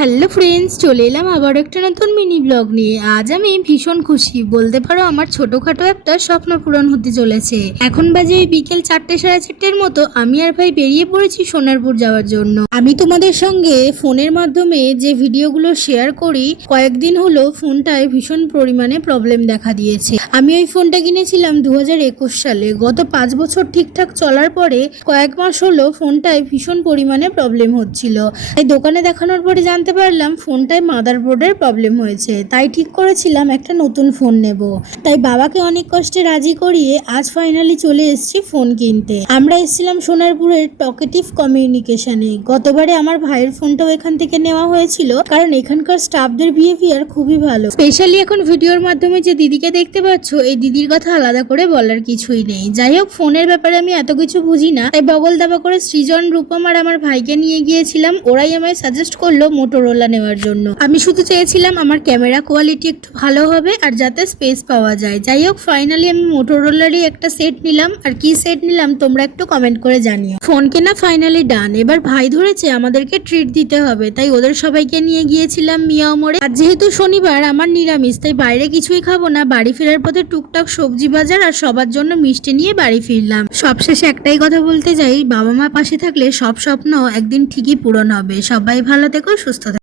Hello friends, চলে এলাম আবার একটা নতুন মিনি ব্লগ নিয়ে। আজ আমি ভীষণ খুশি, বলতে পারো আমার ছোটখাটো একটা স্বপ্ন পূরণ হতে চলেছে। এখন বাজে ওই বিকেল 4টে সাড়ে 4টের মতো। আমি আর ভাই বেরিয়ে পড়েছি সোনারপুর যাওয়ার জন্য। আমি তোমাদের সঙ্গে ফোনের মাধ্যমে যে ভিডিওগুলো শেয়ার করি, কয়েকদিন হলো ফোনটায় ভীষণ পরিমাণে প্রবলেম দেখা দিয়েছে। আমি ওই ফোনটা কিনেছিলাম 2021 সালে। গত 5 বছর ঠিকঠাক চলার পরে কয়েক মাস হলো ফোনটায় ভীষণ পরিমাণে প্রবলেম হচ্ছিল। তাই দোকানে দেখানোর পরে জানতে পারলাম ফোনটায় মাদারবোর্ডের প্রবলেম হয়েছে। তাই ঠিক করেছিলাম একটা নতুন ফোন নেব। তাই বাবাকে অনেক কষ্টে রাজি করিয়ে আজ ফাইনালি চলে এসেছি ফোন কিনতে। আমরা এসেছিলাম সোনারপুরের টকেটিভ কমিউনিকেশনে। গতবারে আমার ভাইয়ের ফোনটাও এখান থেকে নেওয়া হয়েছিল, কারণ এখানকার স্টাফদের বিহেভিয়ার খুবই ভালো। স্পেশালি এখন ভিডিওর মাধ্যমে যে দিদিকে দেখতে পাচ্ছ, এই দিদির কথা আলাদা করে বলার কিছুই নেই। যাই হোক, ফোনের ব্যাপারে আমি এত কিছু বুঝি না, তাই বগল দাবা করে সৃজন, রূপম আর আমার ভাইকে নিয়ে গিয়েছিলাম। ওরাই আমায় সাজেস্ট করলো মোটোরোলা নেওয়ার জন্য। আমি শুধু চেয়েছিলাম আমার ক্যামেরা কোয়ালিটি একটু ভালো হবে আর যাতে স্পেস পাওয়া যায়। যাই হোক, ফাইনালি আমি মোটোরোলারই একটা সেট নিলাম। আর কি সেট নিলাম তোমরা একটু কমেন্ট করে জানিও। ফোন কেনা ফাইনালি ডান। এবার ভাই ধরেছে আমাদেরকে ট্রিট দিতে হবে, তাই ওদের সবাইকে নিয়ে গিয়েছিলাম মিয়াও মোড়ে। আর যেহেতু শনিবার আমার নিরামিষ, তাই বাইরে কিছুই খাবো না। বাড়ি ফেরার পথে টুকটাক সবজি বাজার আর সবার জন্য মিষ্টি নিয়ে বাড়ি ফিরলাম। সবশেষে একটাই কথা বলতে চাই, বাবা মা পাশে থাকলে সব স্বপ্ন একদিন ঠিকই পূরণ হবে। সবাই ভালো থেকো, সুস্থ